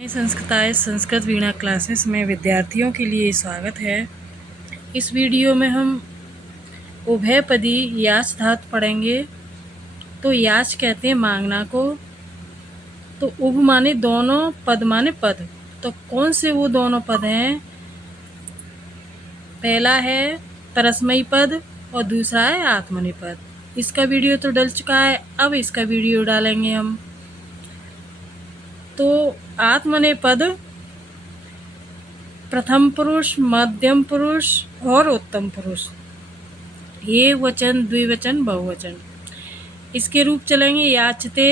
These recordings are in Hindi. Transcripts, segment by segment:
संस्कृताय संस्कृत वीणा क्लासेस में विद्यार्थियों के लिए स्वागत है। इस वीडियो में हम उभयपदी याच धातु पढ़ेंगे। तो याच कहते हैं मांगना को। तो उभ माने दोनों, पद माने पद। तो कौन से वो दोनों पद हैं? पहला है परस्मयी पद और दूसरा है आत्मनेपद पद। इसका वीडियो तो डल चुका है, अब इसका वीडियो डालेंगे हम। तो आत्मनेपद पद प्रथम पुरुष, मध्यम पुरुष और उत्तम पुरुष, ये वचन, द्विवचन, बहुवचन। इसके रूप चलेंगे याचते,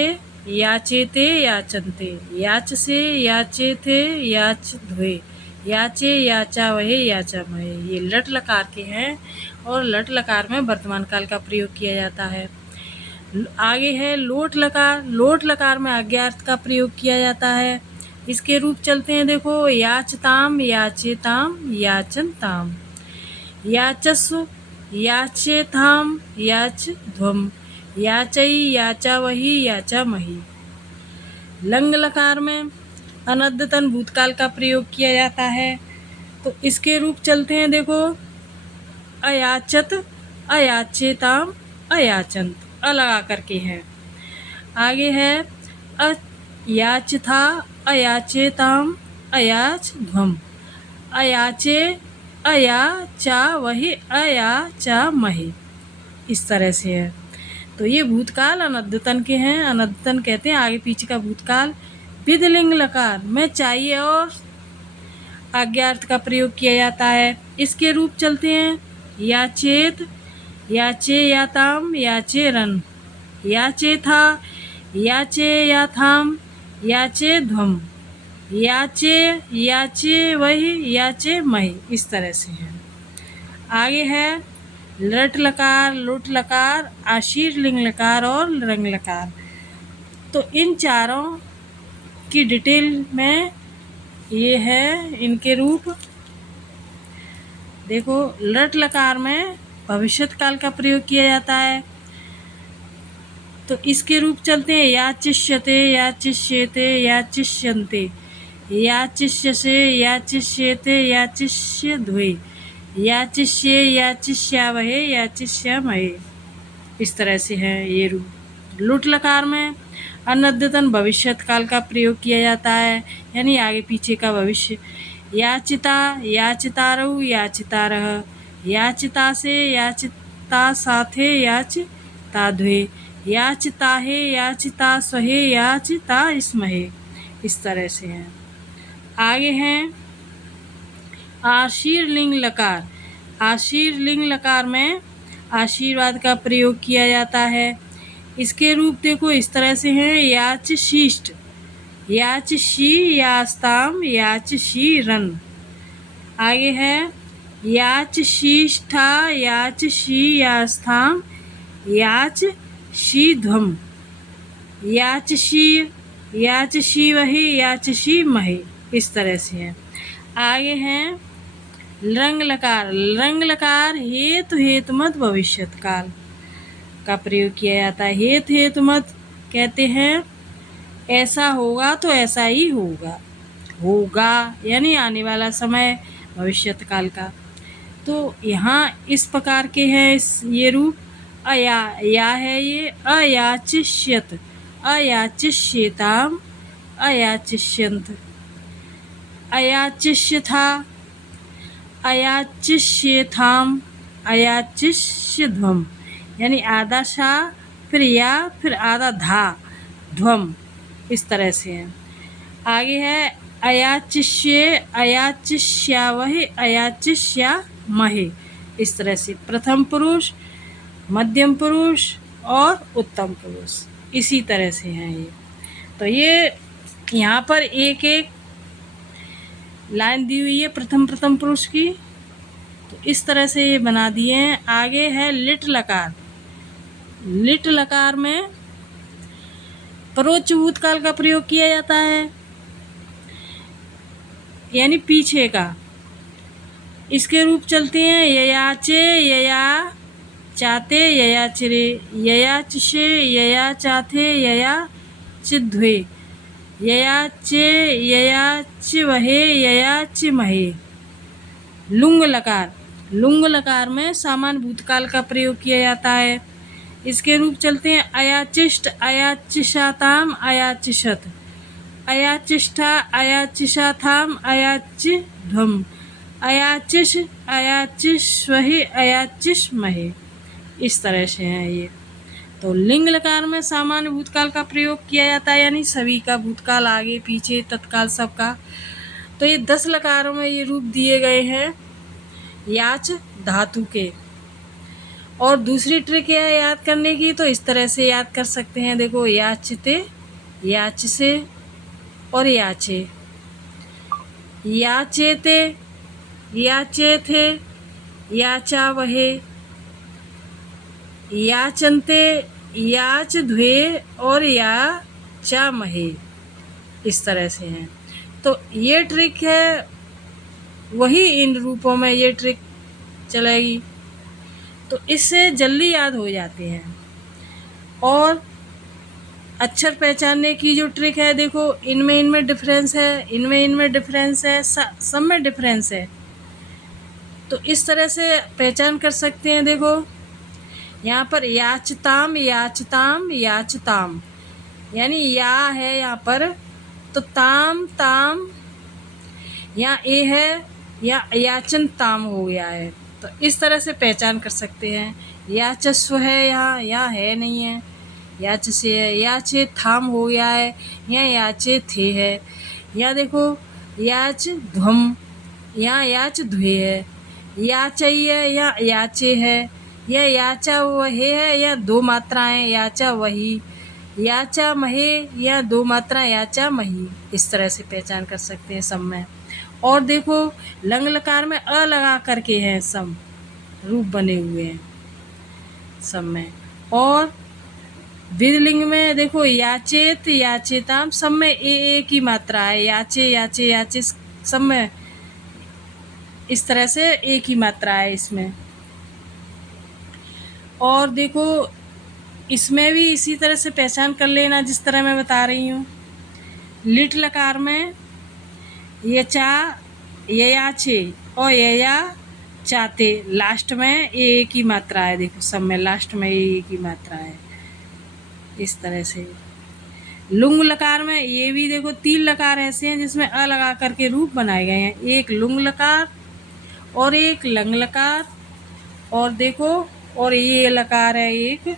याचेते, याचनते, याच से, याचे थे, याच धुए, याचे, याचा वहे, याचा महे। ये लट लकार के हैं और लट लकार में वर्तमान काल का प्रयोग किया जाता है। आगे है लोट लकार। लोट लकार में आज्ञार्थ का प्रयोग किया जाता है। इसके रूप चलते हैं, देखो याचताम, याचेताम, याचनताम, याचस्व, याचेताम, याच ध्वम, याचई, याचा वही, याचा मही। लंग लकार में अनद्यतन भूतकाल का प्रयोग किया जाता है। तो इसके रूप चलते हैं, देखो अयाचत, अयाचेताम, अयाचंत, लगा करके है। आगे है अयाचथा, अयाचेताम, अयाच ध्वम, अयाचे, अयाचा वही, अयाचा महे। इस तरह से है। तो ये भूतकाल अनद्यतन के हैं। अनद्यतन कहते हैं आगे पीछे का भूतकाल। विधिलिंग लकार में चाहिए और आज्ञार्थ का प्रयोग किया जाता है। इसके रूप चलते हैं याचेत, याचे याताम, याचे रन, याचे था, याचे याथाम, याचे ध्वम, याचे, याचे वही, याचे मही। इस तरह से है। आगे है लट लकार, लुट लकार, आशीर लिंग लकार और रंग लकार। तो इन चारों की डिटेल में ये है इनके रूप। देखो लट लकार में भविष्यत काल का प्रयोग किया जाता है। तो इसके रूप चलते हैं याचिष्यते, याचिष्येते, याचिष्यन्ते, याचिष्यसे, याचिष्येते, याचिष्य द्वे, याचिष्ये, याचिष्यावहे, याचिष्यामहे। इस तरह से है ये रूप। लुट लकार में अनद्यतन भविष्यत काल का प्रयोग किया जाता है, यानी आगे पीछे का भविष्य। याचिता, याचितारऊ, याचितारह, याचिता से, याचिता साथे, याचिता द्वे, याचिताहे, याचिता स्वहे, याचिता स्महे। इस तरह से है। आगे हैं आशीर लिंग लकार। आशीर लिंग लकार में आशीर्वाद का प्रयोग किया जाता है। इसके रूप देखो इस तरह से हैं याच शीष्ट, याच शी, यास्ताम, याच शी रन। आगे है याच शीष्ठा, याच शी यास्थाम, याच शी ध्वम, याच शी, याच शी वही, याच शी महे। इस तरह से है। आगे हैं रंग लकार। रंग लकार हेतु हेतुमत भविष्यत काल का प्रयोग किया जाता है। हेतु हेतुमत कहते हैं ऐसा होगा तो ऐसा ही होगा, होगा यानी आने वाला समय, भविष्यत काल का। तो यहाँ इस प्रकार के हैं ये रूप। अया, या है ये अयाचिष्यत, अयाचिष्येताम, अयाचिष्यंत, अयाचिष्यथा, अयाचिष्येथाम, अयाचिष्यध्वम, यानी आधा शा, फिर या, फिर आधा धा, ध्वम। इस तरह से है। आगे है अयाचिष्ये, अयाचिष्यावहे, अयाचिष्या महे। इस तरह से प्रथम पुरुष, मध्यम पुरुष और उत्तम पुरुष इसी तरह से हैं ये। तो ये यहाँ पर एक एक लाइन दी हुई है प्रथम पुरुष की। तो इस तरह से ये बना दिए हैं। आगे है लिट लकार। लिट लकार में परोक्ष भूतकाल का प्रयोग किया जाता है, यानी पीछे का। इसके रूप चलते हैं ययाचे, यया चाते, यया चिरे, यया चिशे, यया चाथे, यया चिद्वे, ययाचे ययाच वहे ययाच महे। लुंग लकार, लुंग लकार में सामान्य भूतकाल का प्रयोग किया जाता है। इसके रूप चलते हैं अयाचिष्ट, अयाचिषाताम, अयाचिषत, अयाचिष्ठा, अयाचिषाथाम, अयाचिध्वम, अयाचिष, अयाचिष्वहि, अयाचिष्महे। इस तरह से हैं ये। तो लिंग लकार में सामान्य भूतकाल का प्रयोग किया जाता है, यानी सभी का भूतकाल, आगे पीछे तत्काल सबका। तो ये 10 लकारों में ये रूप दिए गए हैं याच धातु के। और दूसरी ट्रिक है याद करने की, तो इस तरह से याद कर सकते हैं। देखो याचते, याचसे और याचे, याचेते, याचे थे, याचा वहे, याचनते, याच ध्वे और याचा महे। इस तरह से हैं। तो ये ट्रिक है, वही इन रूपों में ये ट्रिक चलेगी, तो इससे जल्दी याद हो जाते हैं। और अक्षर पहचानने की जो ट्रिक है, देखो इनमें डिफरेंस है, इनमें डिफरेंस है, सब में डिफरेंस है। तो इस तरह से पहचान कर सकते हैं। देखो यहाँ पर याचताम, याचताम, याचताम, यानी या है यहाँ पर, तो ताम ताम, यहाँ ए है, या याचन ताम हो गया है। तो इस तरह से पहचान कर सकते हैं। याचस्व है, यहाँ है नहीं है, याच से है, याचे थाम हो गया है, यहाँ याचे थे है। यहाँ देखो याच ध्वम, यहाँ याच ध्वे है, याचई है, यहाँ याचे है, यह याचा वहे है, या 2 मात्राएं याचा वही, याचा महे, या 2 मात्राएं याचा मही। इस तरह से पहचान कर सकते हैं सब में। और देखो लंग लकार में अ लगा करके हैं सब रूप बने हुए हैं सब में। और विधिलिंग में देखो याचेत, याचेताम, सब में ए की मात्रा है। याचे, याचे, याचे, सब में इस तरह से ए की मात्रा है इसमें। और देखो इसमें भी इसी तरह से पहचान कर लेना जिस तरह मैं बता रही हूँ। लिट लकार में यचा, ययाचे और यया चाते, लास्ट में ए की मात्रा है। देखो सब में लास्ट में ए की मात्रा है। इस तरह से लुंग लकार में ये भी देखो 3 लकार ऐसे हैं जिसमें अ लगा करके रूप बनाए गए हैं। एक लुंग लकार और एक लंग लकार, और देखो और ये लकार है एक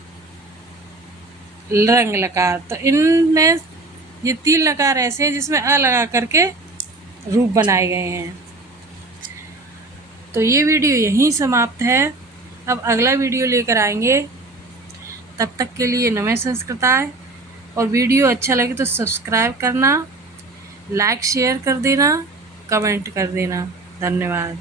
रंग लकार। तो इनमें ये 3 लकार ऐसे हैं जिसमें अ लगा करके रूप बनाए गए हैं। तो ये वीडियो यहीं समाप्त है। अब अगला वीडियो लेकर आएंगे। तब तक के लिए नमः संस्कृताय। और वीडियो अच्छा लगे तो सब्सक्राइब करना, लाइक शेयर कर देना, कमेंट कर देना। धन्यवाद।